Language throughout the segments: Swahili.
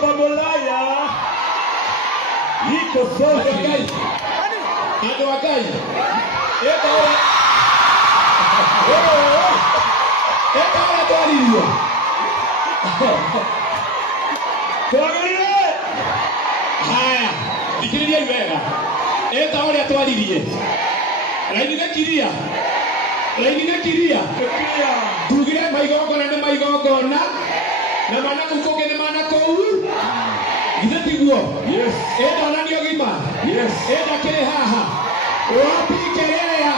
Baba Molaya Iko sote guys Ando wakai Eka ora twaririo Twaririe Haya Dikiriria wega Eta ora twaririe Raini kiria Tugire maigongona ne maigongona na mana kukoge ne mana kou Githeti guo yes eta nani ogima yes eta kere haha wapi kelele ya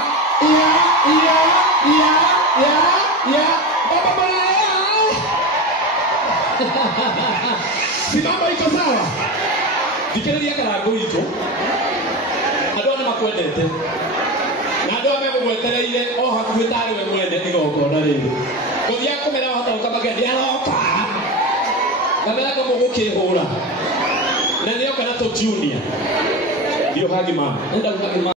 baba Molaya simama iko sawa dikiriria karango ito andone makwendete na andone megwetereire o hakuhe tari we mwende igongona riri kuthia kumera hota ukamageni aroka Kamera kama ukihura. Na leo kana to junior. Ndio hagi mama. Enda hagi mama.